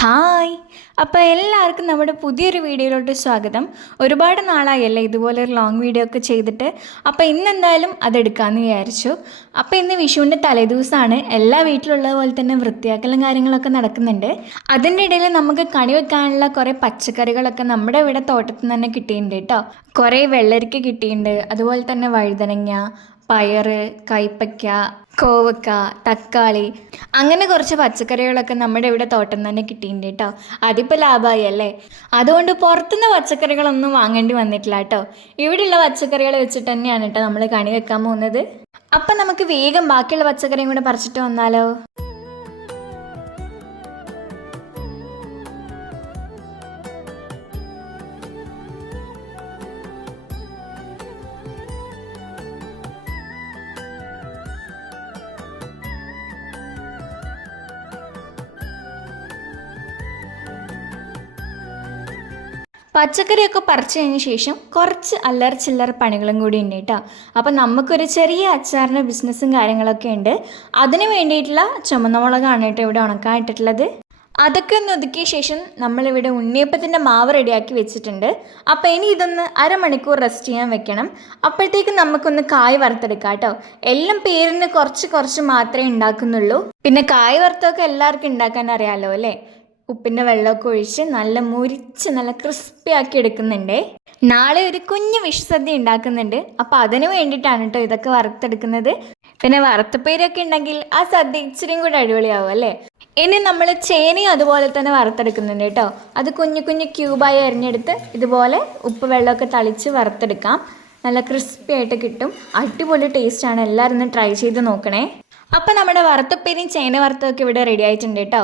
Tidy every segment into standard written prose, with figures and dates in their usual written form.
Hi. അപ്പോൾ എല്ലാവർക്കും നമ്മുടെ പുതിയൊരു വീഡിയോയിലോട്ട് സ്വാഗതം. ഒരുപാട് നാളായല്ലേ ഇതുപോലെ ഒരു ലോങ് വീഡിയോ ഒക്കെ ചെയ്തിട്ട്. അപ്പോൾ ഇന്നെന്തായാലും അതെടുക്കാമെന്ന് വിചാരിച്ചു. അപ്പോൾ ഇന്ന് വിഷുവിൻ്റെ തലേദിവസമാണ്. എല്ലാ വീട്ടിലുള്ള പോലെ തന്നെ വൃത്തിയാക്കലും കാര്യങ്ങളൊക്കെ നടക്കുന്നുണ്ട്. അതിൻ്റെ ഇടയിൽ നമുക്ക് കണി വെക്കാനുള്ള കുറേ പച്ചക്കറികളൊക്കെ നമ്മുടെ ഇവിടെ തോട്ടത്തിൽ നിന്ന് തന്നെ കിട്ടിയിട്ടുണ്ട് കേട്ടോ. കുറേ വെള്ളരിക്ക കിട്ടിയിട്ടുണ്ട്, അതുപോലെ തന്നെ വഴുതനങ്ങ, പയറ്, കൈപ്പയ്ക്ക, കോവക്ക, തക്കാളി, അങ്ങനെ കുറച്ച് പച്ചക്കറികളൊക്കെ നമ്മുടെ ഇവിടെ തോട്ടം തന്നെ കിട്ടിയിട്ടുണ്ട് കേട്ടോ. അതിപ്പോൾ ലാഭമായി അല്ലേ. അതുകൊണ്ട് പുറത്തുനിന്ന് പച്ചക്കറികളൊന്നും വാങ്ങേണ്ടി വന്നിട്ടില്ല കേട്ടോ. ഇവിടെയുള്ള പച്ചക്കറികൾ വെച്ചിട്ട് തന്നെയാണ് കേട്ടോ നമ്മൾ കണി വെക്കാൻ പോകുന്നത്. അപ്പം നമുക്ക് വേഗം ബാക്കിയുള്ള പച്ചക്കറിയും കൂടെ പറിച്ചിട്ട് വന്നാലോ. പച്ചക്കറിയൊക്കെ പറിച്ചു കഴിഞ്ഞ ശേഷം കുറച്ച് അല്ലറ ചില്ലറ പണികളും കൂടി ഉണ്ട് കേട്ടോ. അപ്പം നമുക്കൊരു ചെറിയ അച്ചാറിൻ്റെ ബിസിനസ്സും കാര്യങ്ങളൊക്കെ ഉണ്ട്. അതിന് വേണ്ടിയിട്ടുള്ള ചുമന്ന മുളകാണ് കേട്ടോ ഇവിടെ ഉണക്കാനിട്ടിട്ടുള്ളത്. അതൊക്കെ ഒന്ന് ഒതുക്കിയ ശേഷം നമ്മളിവിടെ ഉണ്ണിയപ്പത്തിൻ്റെ മാവ് റെഡിയാക്കി വെച്ചിട്ടുണ്ട്. അപ്പോൾ ഇനി ഇതൊന്ന് അരമണിക്കൂർ റെസ്റ്റ് ചെയ്യാൻ വെക്കണം. അപ്പോഴത്തേക്ക് നമുക്കൊന്ന് കായ് വറുത്തെടുക്കാം കേട്ടോ. എല്ലാം പേരിന് കുറച്ച് കുറച്ച് മാത്രമേ ഉണ്ടാക്കുന്നുള്ളൂ. പിന്നെ കായ് വറുത്തൊക്കെ എല്ലാവർക്കും ഉണ്ടാക്കാൻ അറിയാമല്ലോ അല്ലേ. ഉപ്പിൻ്റെ വെള്ളമൊക്കെ ഒഴിച്ച് നല്ല മുരിച്ച് നല്ല ക്രിസ്പി ആക്കി എടുക്കുന്നുണ്ടേ. നാളെ ഒരു കുഞ്ഞ് വിഷുസദ്യ ഉണ്ടാക്കുന്നുണ്ട്. അപ്പോൾ അതിന് വേണ്ടിയിട്ടാണ് കേട്ടോ ഇതൊക്കെ വറുത്തെടുക്കുന്നത്. പിന്നെ വറുത്തപ്പേരൊക്കെ ഉണ്ടെങ്കിൽ ആ സദ്യ ഇച്ചിരിയും കൂടെ അടിപൊളിയാവും അല്ലേ. ഇനി നമ്മൾ ചേനയും അതുപോലെ തന്നെ വറുത്തെടുക്കുന്നുണ്ട് കേട്ടോ. അത് കുഞ്ഞു കുഞ്ഞു ക്യൂബായി അരിഞ്ഞെടുത്ത് ഇതുപോലെ ഉപ്പ് വെള്ളമൊക്കെ തളിച്ച് വറുത്തെടുക്കാം. നല്ല ക്രിസ്പി ആയിട്ട് കിട്ടും. അടിപൊളി ടേസ്റ്റാണ്. എല്ലാവരും ഒന്ന് ട്രൈ ചെയ്ത് നോക്കണേ. അപ്പം നമ്മുടെ വറുത്തപ്പേരിയും ചേന വറുത്തതൊക്കെ ഇവിടെ റെഡി ആയിട്ടുണ്ട് കേട്ടോ.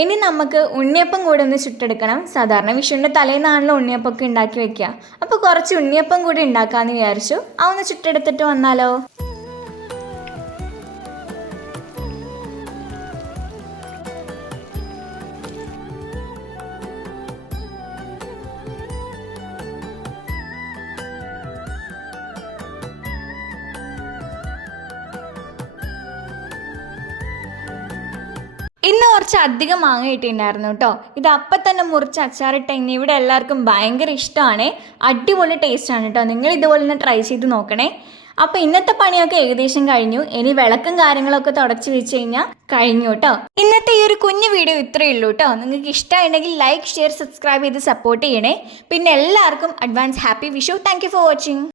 ഇനി നമുക്ക് ഉണ്ണിയപ്പം കൂടെ ഒന്ന് ചുട്ടെടുക്കണം. സാധാരണ വിഷുവിൻ്റെ തലേന്നാണല്ലോ ഉണ്ണിയപ്പമൊക്കെ ഉണ്ടാക്കി വെക്കുക. അപ്പോൾ കുറച്ച് ഉണ്ണിയപ്പം കൂടി ഉണ്ടാക്കാമെന്ന് വിചാരിച്ചു. അതൊന്ന് ചുട്ടെടുത്തിട്ട് വന്നാലോ. ഇന്ന് കുറച്ച് അധികം മാങ്ങ കിട്ടിയിട്ടുണ്ടായിരുന്നു കേട്ടോ. ഇത് അപ്പം തന്നെ മുറിച്ച് അച്ചാറിട്ട് കഴിഞ്ഞാൽ ഇവിടെ എല്ലാവർക്കും ഭയങ്കര ഇഷ്ടമാണ്. അടിപൊളി ടേസ്റ്റാണ് കേട്ടോ. നിങ്ങൾ ഇതുപോലെ ഒന്ന് ട്രൈ ചെയ്ത് നോക്കണേ. അപ്പോൾ ഇന്നത്തെ പണിയൊക്കെ ഏകദേശം കഴിഞ്ഞു. ഇനി വിളക്കും കാര്യങ്ങളൊക്കെ തുടച്ച് വെച്ച് കഴിഞ്ഞാൽ കഴിഞ്ഞു കേട്ടോ. ഇന്നത്തെ ഈ ഒരു കുഞ്ഞു വീഡിയോ ഇത്രയേ ഉള്ളൂ കേട്ടോ. നിങ്ങൾക്ക് ഇഷ്ടമായിട്ടുണ്ടെങ്കിൽ ലൈക്ക്, ഷെയർ, സബ്സ്ക്രൈബ് ചെയ്ത് സപ്പോർട്ട് ചെയ്യണേ. പിന്നെ എല്ലാവർക്കും advance happy Vishu. Thank you for watching.